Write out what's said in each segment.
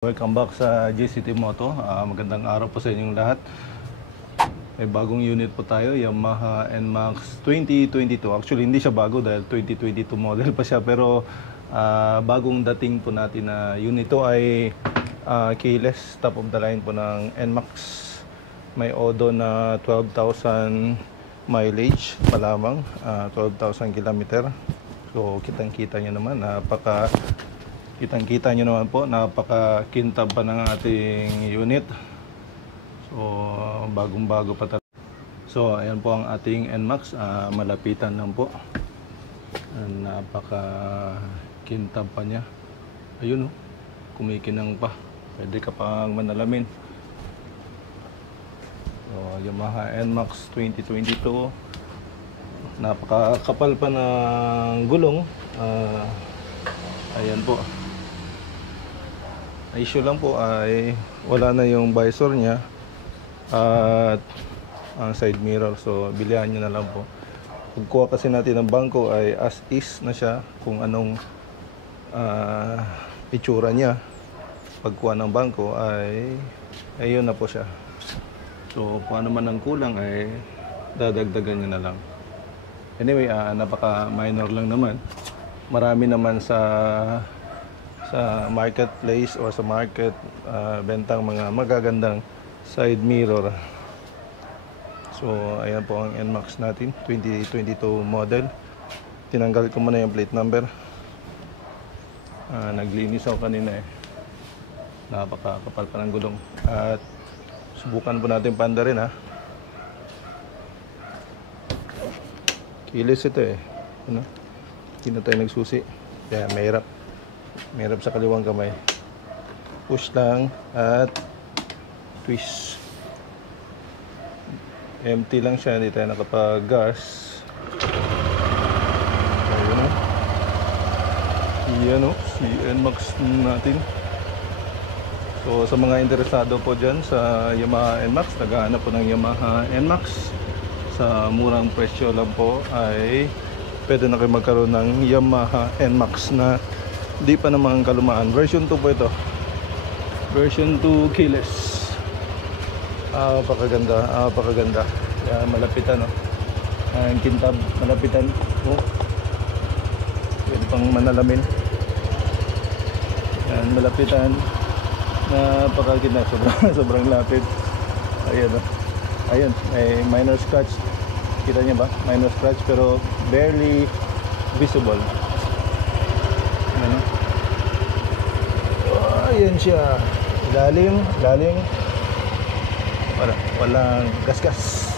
Welcome back sa JCT Moto. Magandang araw po sa inyong lahat. May bagong unit po tayo, Yamaha NMAX 2022. Actually hindi siya bago dahil 2022 model pa siya, pero bagong dating po natin na unit. Ito ay keyless, top of the line po ng NMAX. May odo na 12,000 mileage pa lamang, 12,000 km. So kitang-kita nyo naman, kitang-kita nyo naman po, napaka-kintab pa ng ating unit. So, bagong-bago pa talaga. So, ayan po ang ating NMAX. Malapitan lang po. Napaka-kintab pa niya. Ayun, kumikinang pa. Pwede ka pang manalamin. So, Yamaha NMAX 2022. Napaka-kapal pa ng gulong. Ayan po. Issue lang po ay wala na yung visor niya at ang side mirror, so bilihan nyo na lang po. Pagkuha kasi natin ng bangko ay as is na siya, kung anong itsura niya. Pagkuha ng bangko ay ayun na po siya. So kung ano man ang kulang ay dadagdagan nyo na lang. Anyway, napaka minor lang naman. Marami naman sa marketplace o sa market bentang mga magagandang side mirror. So ayan po ang NMAX natin 2022 model. Tinanggal ko muna yung plate number. Naglinis ako kanina napakakapal pa ng gulong. At subukan po natin panda rin Kilis ito ano? Hindi na tayo nagsusi, kaya mahirap sa kaliwang kamay. Push lang at twist. Empty lang siya, hindi tayo nakapag-gas. Ayun si NMAX natin. So sa mga interesado po dyan sa Yamaha NMAX, naghahanap po ng Yamaha NMAX sa murang presyo lang po, ay pwede na kayo magkaroon ng Yamaha NMAX na di pa namang kalumaan. Version 2 po ito. Version 2 keyless. Napakaganda. Kaya malapitan ang kintab, malapitan. Pwede pang manalamin. Yan, malapitan. Napakaganda. Sobrang lapit. Ayun, may minor scratch. Kita niyo ba? Minor scratch pero barely visible. Ayan siya. Lalim. Walang gasgas.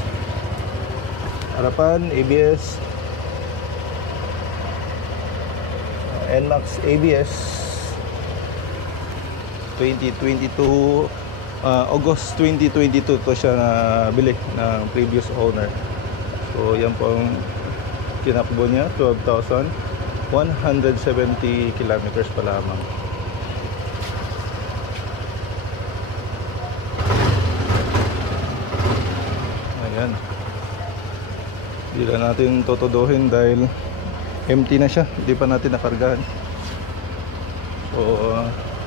Harapan, ABS. NMAX ABS 2022. August 2022 to siya nabili ng previous owner. So yan po ang kinakbo niya, 12,170 kilometers pa lamang. Ayan, hindi na natin tutuduhin dahil empty na siya, hindi pa natin nakargahan. So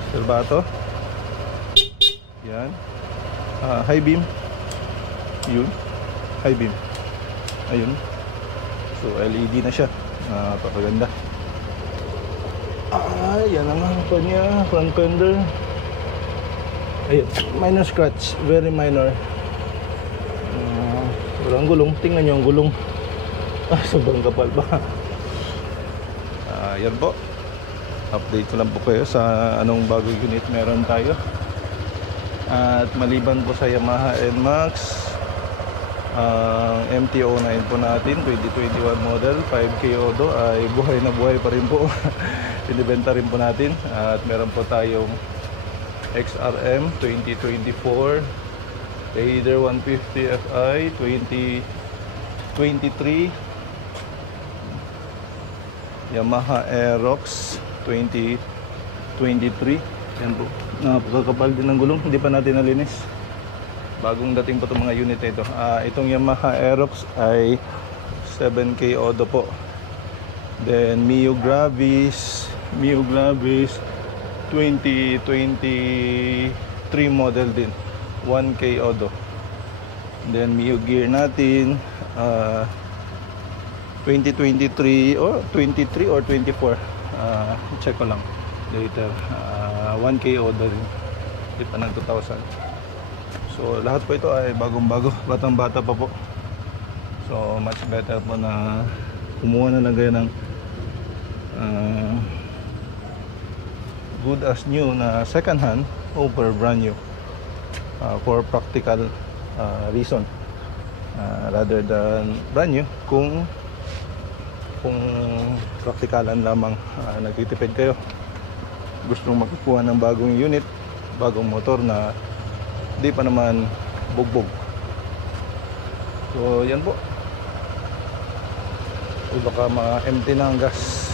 serbato, yan, high beam, yun, high beam, ayun. So LED na siya, napakaganda. Yan ang hangpan niya, front fender. Ayun, minor scratch, very minor. Walang gulong, tingnan nyo ang gulong. Sobrang kapal pa. Yan po, update ko lang po kayo sa anong bagong unit meron tayo. At maliban po sa Yamaha NMAX, MT-09 po natin 2021 model 5K odo ay buhay na buhay pa rin po. Inibenta rin po natin. At meron po tayong XRM 2024 Raider 150 Fi 2023, Yamaha Aerox 2023. Yan po, napakakapal din ng gulong, hindi pa natin nalinis. Bagong dating po itong mga unit na ito. Itong Yamaha Aerox ay 7K odo po. Then Mio Gravis 2023 model din, 1K Odo. Then Mio gear natin 2023 or 23 or 24, check ko lang later. 1K Odo din, di pa ng 2,000. So lahat po ito ay bagong-bago, batang-bata pa po. So much better po na kumuha na lang kayo ng good as new na second hand over brand new, for practical reason, rather than brand new kung praktikalan lamang, nagtitipid kayo, gustong magkukuha ng bagong unit, bagong motor na di pa naman bugbog. So yan po. O baka ma-empty na ang gas.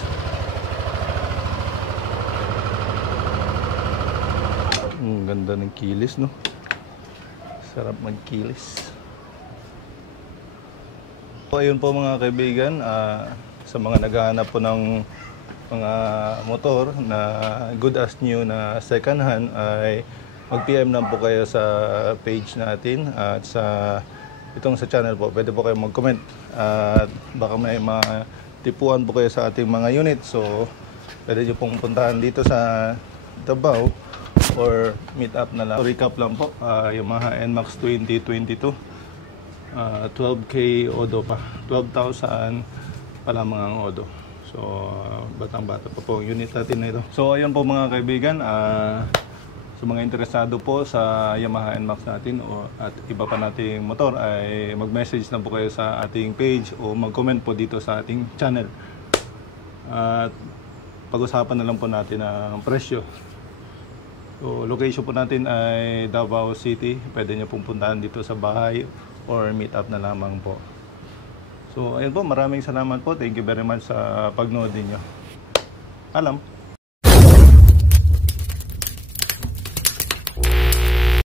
Ang ganda ng kilis, no? Sarap magkilis. So ayun po mga kaibigan, sa mga naghahanap po ng mga motor na good as new na second hand, ay mag-PM lang po kayo sa page natin at sa itong sa channel po. Pwede po kayo mag-comment at baka may matipuan po kayo sa ating mga unit. So pwede nyo pong puntahan dito sa Davao or meet up na lang. So, recap lang po, Yamaha NMAX 2022, 12K Odo pa, 12,000 pa lamang ang Odo. So batang-bata pa po ang unit natin na ito. So ayun po mga kaibigan, sa mga interesado po sa Yamaha NMAX natin at iba pa nating motor, ay mag-message na po kayo sa ating page o mag-comment po dito sa ating channel. At pag-usapan na lang po natin ang presyo. So location po natin ay Davao City. Pwede nyo pong puntahan dito sa bahay or meet up na lamang po. So ayun po, maraming salamat po. Thank you very much sa pagnood ninyo. Alam.